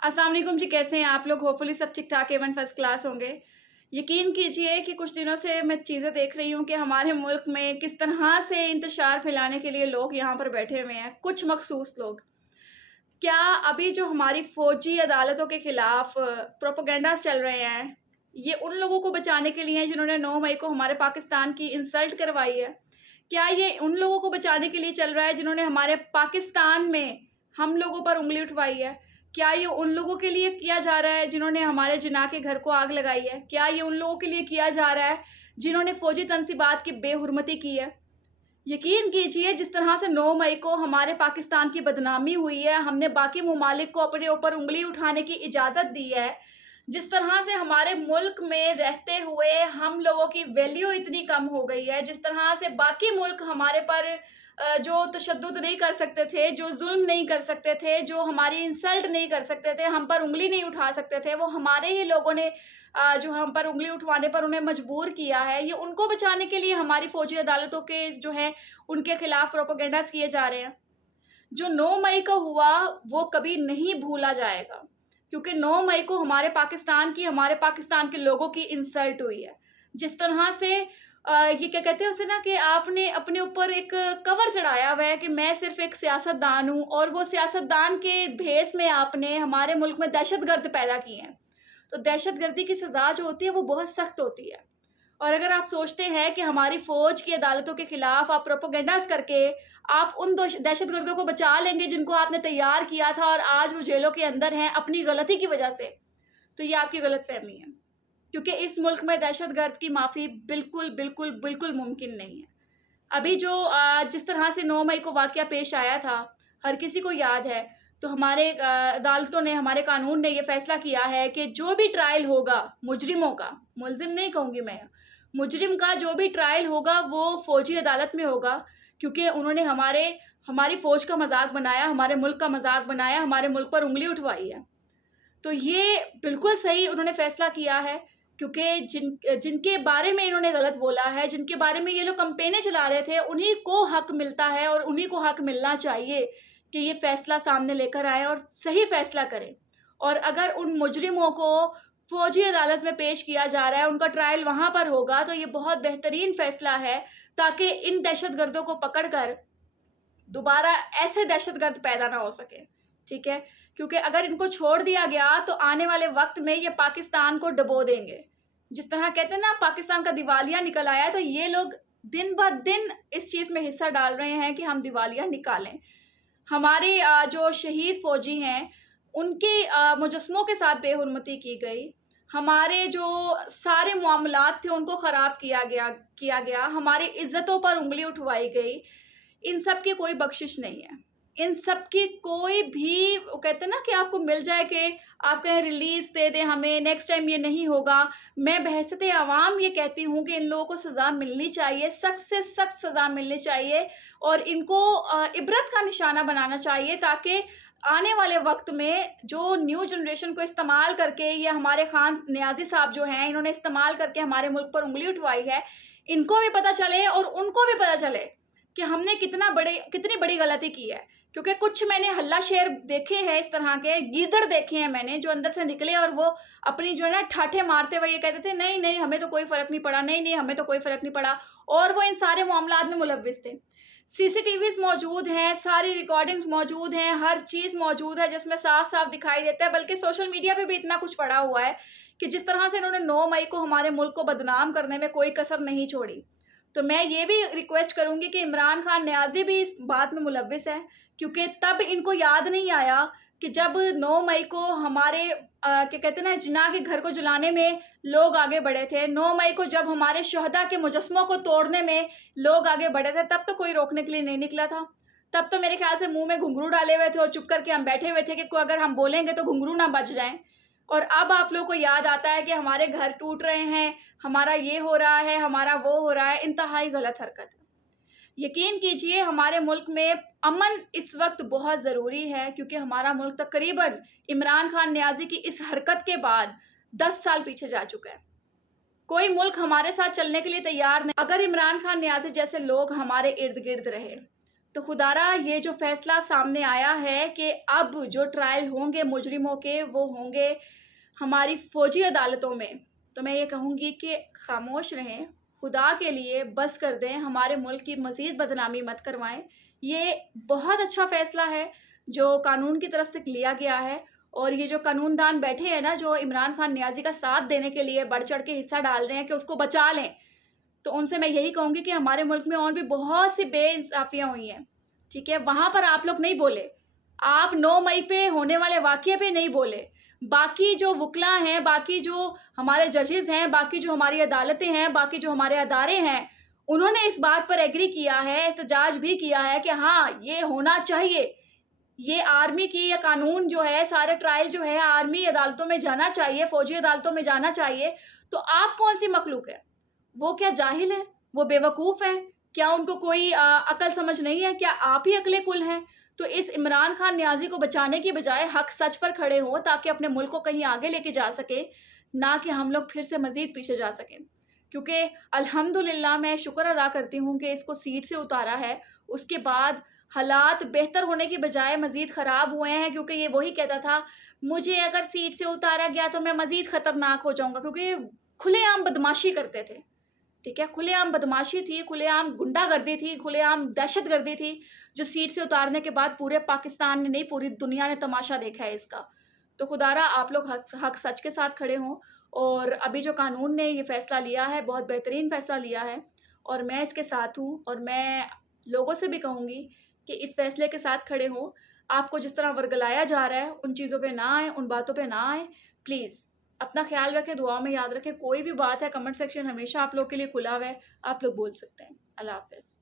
अस्सलाम वालेकुम जी, कैसे हैं आप लोग? होपफुली सब ठीक ठाक एवन फर्स्ट क्लास होंगे। यकीन कीजिए कि कुछ दिनों से मैं चीज़ें देख रही हूँ कि हमारे मुल्क में किस तरह से इंतशार फैलाने के लिए लोग यहाँ पर बैठे हुए हैं, कुछ मखसूस लोग। क्या अभी जो हमारी फ़ौजी अदालतों के खिलाफ प्रोपेगेंडास चल रहे हैं, ये उन लोगों को बचाने के लिए हैं जिन्होंने 9 मई को हमारे पाकिस्तान की इंसल्ट करवाई है? क्या ये उन लोगों को बचाने के लिए चल रहा है जिन्होंने हमारे पाकिस्तान में हम लोगों पर उँगली उठवाई है? क्या ये उन लोगों के लिए किया जा रहा है जिन्होंने हमारे जिन्ना के घर को आग लगाई है? क्या ये उन लोगों के लिए किया जा रहा है जिन्होंने फ़ौजी तनसीबात की बेहुरमती की है? यकीन कीजिए जिस तरह से 9 मई को हमारे पाकिस्तान की बदनामी हुई है, हमने बाकी ममालिक को अपने ऊपर उँगली उठाने की इजाज़त दी है, जिस तरह से हमारे मुल्क में रहते हुए हम लोगों की वैल्यू इतनी कम हो गई है, जिस तरह से बाकी मुल्क हमारे पर जो तशद्दुद नहीं कर सकते थे, जो ज़ुल्म नहीं कर सकते थे, जो हमारी इंसल्ट नहीं कर सकते थे, हम पर उँगली नहीं उठा सकते थे, वो हमारे ही लोगों ने जो हम पर उँगली उठवाने पर उन्हें मजबूर किया है। ये उनको बचाने के लिए हमारी फ़ौजी अदालतों के जो हैं, उनके खिलाफ प्रोपेगेंडास किए जा रहे हैं। जो 9 मई को हुआ, वो कभी नहीं भूला जाएगा, क्योंकि 9 मई को हमारे पाकिस्तान के लोगों की इंसल्ट हुई है। जिस तरह से ये क्या कहते हैं उसे ना कि आपने अपने ऊपर एक कवर चढ़ाया हुआ है कि मैं सिर्फ़ एक सियासतदान हूँ और वो सियासतदान के भेस में आपने हमारे मुल्क में दहशतगर्द पैदा किए हैं। तो दहशतगर्दी की सज़ा जो होती है वो बहुत सख्त होती है। और अगर आप सोचते हैं कि हमारी फ़ौज की अदालतों के खिलाफ आप प्रोपेगेंडास करके आप उन दहशतगर्दों को बचा लेंगे जिनको आपने तैयार किया था और आज वो जेलों के अंदर हैं अपनी गलती की वजह से, तो ये आपकी गलतफ़हमी है। क्योंकि इस मुल्क में दहशतगर्द की माफ़ी बिल्कुल, बिल्कुल, बिल्कुल मुमकिन नहीं है। अभी जो जिस तरह से 9 मई को वाक़या पेश आया था, हर किसी को याद है, तो हमारे अदालतों ने, हमारे कानून ने ये फ़ैसला किया है कि जो भी ट्रायल होगा मुजरिमों का, मुलज़िम नहीं कहूँगी मैं, मुजरिम का जो भी ट्रायल होगा वो फ़ौजी अदालत में होगा, क्योंकि उन्होंने हमारी फ़ौज का मज़ाक बनाया, हमारे मुल्क का मज़ाक बनाया, हमारे मुल्क पर उँगली उठवाई है। तो ये बिल्कुल सही उन्होंने फ़ैसला किया है, क्योंकि जिनके बारे में इन्होंने गलत बोला है, जिनके बारे में ये लोग कैंपेनें चला रहे थे, उन्हीं को हक़ मिलता है और उन्हीं को हक़ मिलना चाहिए कि ये फ़ैसला सामने लेकर आएँ और सही फ़ैसला करें। और अगर उन मुजरिमों को फ़ौजी अदालत में पेश किया जा रहा है, उनका ट्रायल वहाँ पर होगा, तो ये बहुत बेहतरीन फ़ैसला है, ताकि इन दहशतगर्दों को पकड़ कर दोबारा ऐसे दहशतगर्द पैदा ना हो सके, ठीक है? क्योंकि अगर इनको छोड़ दिया गया तो आने वाले वक़्त में ये पाकिस्तान को डुबो देंगे। जिस तरह कहते हैं ना पाकिस्तान का दिवालिया निकल आया, तो ये लोग दिन-ब-दिन इस चीज़ में हिस्सा डाल रहे हैं कि हम दिवालिया निकालें। हमारे जो शहीद फ़ौजी हैं, उनके मुजस्समों के साथ बेहुरमती की गई। हमारे जो सारे मामलात थे उनको ख़राब किया गया। हमारी इज़्ज़तों पर उँगली उठवाई गई। इन सब की कोई बख्शिश नहीं है। इन सब की कोई भी वो कहते हैं ना कि आपको मिल जाए कि आप कहें रिलीज़ दे दें हमें, नेक्स्ट टाइम ये नहीं होगा। मैं बहसते अवाम ये कहती हूँ कि इन लोगों को सज़ा मिलनी चाहिए, सख्त से सख्त सज़ा मिलनी चाहिए और इनको इबरत का निशाना बनाना चाहिए, ताकि आने वाले वक़्त में जो न्यू जनरेशन को इस्तेमाल करके ये हमारे खान नियाज़ी साहब जो हैं, इन्होंने इस्तेमाल करके हमारे मुल्क पर उँगली उठवाई है, इनको भी पता चले और उनको भी पता चले कि हमने कितनी बड़ी गलती की है। क्योंकि कुछ मैंने हल्ला शेर देखे हैं, इस तरह के गीदड़ देखे हैं मैंने, जो अंदर से निकले और वो अपनी जो है ना ठाठे मारते हुए ये कहते थे, नहीं नहीं हमें तो कोई फ़र्क नहीं पड़ा, नहीं नहीं हमें तो कोई फ़र्क नहीं पड़ा, और वो इन सारे मामलात में मुलव्विस थे। सीसीटीवीज़ मौजूद हैं, सारी रिकॉर्डिंग्स मौजूद हैं, हर चीज़ मौजूद है जिसमें साफ-साफ दिखाई देता है, बल्कि सोशल मीडिया पे भी इतना कुछ पड़ा हुआ है कि जिस तरह से इन्होंने 9 मई को हमारे मुल्क को बदनाम करने में कोई कसर नहीं छोड़ी। तो मैं ये भी रिक्वेस्ट करूँगी कि इमरान खान नियाज़ी भी इस बात में मुलव्विस है, क्योंकि तब इनको याद नहीं आया कि जब 9 मई को हमारे क्या कहते हैं ना जिन्ना के घर को जलाने में लोग आगे बढ़े थे, 9 मई को जब हमारे शुहदा के मुजस्समों को तोड़ने में लोग आगे बढ़े थे, तब तो कोई रोकने के लिए नहीं निकला था। तब तो मेरे ख़्याल से मुँह में घुंघरू डाले हुए थे और चुप करके हम बैठे हुए थे कि कोई अगर हम बोलेंगे तो घुंघरू ना बज जाएँ। और अब आप लोगों को याद आता है कि हमारे घर टूट रहे हैं, हमारा ये हो रहा है, हमारा वो हो रहा है, इंतहाई गलत हरकत है। यकीन कीजिए हमारे मुल्क में अमन इस वक्त बहुत ज़रूरी है, क्योंकि हमारा मुल्क तकरीबन इमरान खान नियाज़ी की इस हरकत के बाद 10 साल पीछे जा चुका है। कोई मुल्क हमारे साथ चलने के लिए तैयार नहीं। अगर इमरान खान नियाज़ी जैसे लोग हमारे इर्द गिर्द रहे تو خدارا یہ جو فیصلہ سامنے آیا ہے کہ اب جو ٹرائل ہوں گے مجرموں کے وہ ہوں گے ہماری فوجی عدالتوں میں، تو میں یہ کہوں گی کہ خاموش رہیں، خدا کے لیے بس کر دیں، ہمارے ملک کی مزید بدنامی مت کروائیں۔ یہ بہت اچھا فیصلہ ہے جو قانون کی طرف سے لیا گیا ہے، اور یہ جو قانون دان بیٹھے ہیں نا جو عمران خان نیازی کا ساتھ دینے کے لیے بڑھ چڑھ کے حصہ ڈال رہے ہیں کہ اس کو بچا لیں، تو ان سے میں یہی کہوں گی کہ ہمارے ملک میں اور بھی بہت سی بے انصافیاں ہوئی ہیں، ٹھیک ہے، وہاں پر آپ لوگ نہیں بولے، آپ 9 مئی پہ ہونے والے واقعے پہ نہیں بولے، باقی جو وکلا ہیں، باقی جو ہمارے ججز ہیں، باقی جو ہماری عدالتیں ہیں، باقی جو ہمارے ادارے ہیں، انہوں نے اس بات پر ایگری کیا ہے، احتجاج بھی کیا ہے کہ ہاں یہ ہونا چاہیے، یہ آرمی کی یہ قانون جو ہے، سارے ٹرائل جو ہے آرمی عدالتوں میں جانا چاہیے، فوجی عدالتوں میں جانا چاہیے، تو آپ کون سی مخلوق ہے؟ وہ کیا جاہل ہیں؟ وہ بے وقوف ہیں؟ کیا ان کو کوئی عقل سمجھ نہیں ہے؟ کیا آپ ہی عقل کل ہیں؟ تو اس عمران خان نیازی کو بچانے کی بجائے حق سچ پر کھڑے ہوں تاکہ اپنے ملک کو کہیں آگے لے کے جا سکے، نہ کہ ہم لوگ پھر سے مزید پیچھے جا سکیں۔ کیونکہ الحمدللہ میں شکر ادا کرتی ہوں کہ اس کو سیٹ سے اتارا ہے، اس کے بعد حالات بہتر ہونے کی بجائے مزید خراب ہوئے ہیں، کیونکہ یہ وہی کہتا تھا مجھے اگر سیٹ سے اتارا گیا تو میں مزید خطرناک ہو جاؤں گا، کیونکہ کھلے عام بدماشی کرتے تھے، ٹھیک ہے، کھلے عام بدماشی تھی، کھلے عام گنڈا گردی تھی، کھلے عام دہشت گردی تھی، جو سیٹ سے اتارنے کے بعد پورے پاکستان نے نہیں پوری دنیا نے تماشا دیکھا ہے اس کا۔ تو خدارا آپ لوگ حق سچ کے ساتھ کھڑے ہوں، اور ابھی جو قانون نے یہ فیصلہ لیا ہے بہت بہترین فیصلہ لیا ہے، اور میں اس کے ساتھ ہوں، اور میں لوگوں سے بھی کہوں گی کہ اس فیصلے کے ساتھ کھڑے ہوں۔ آپ کو جس طرح ورگلایا جا رہا ہے ان چیزوں پہ نہ آئیں، ان باتوں پہ نہ آئیں، پلیز اپنا خیال رکھیں، دعا میں یاد رکھیں، کوئی بھی بات ہے کمنٹ سیکشن ہمیشہ آپ لوگ کے لیے کھلا ہوا ہے، آپ لوگ بول سکتے ہیں۔ اللہ حافظ۔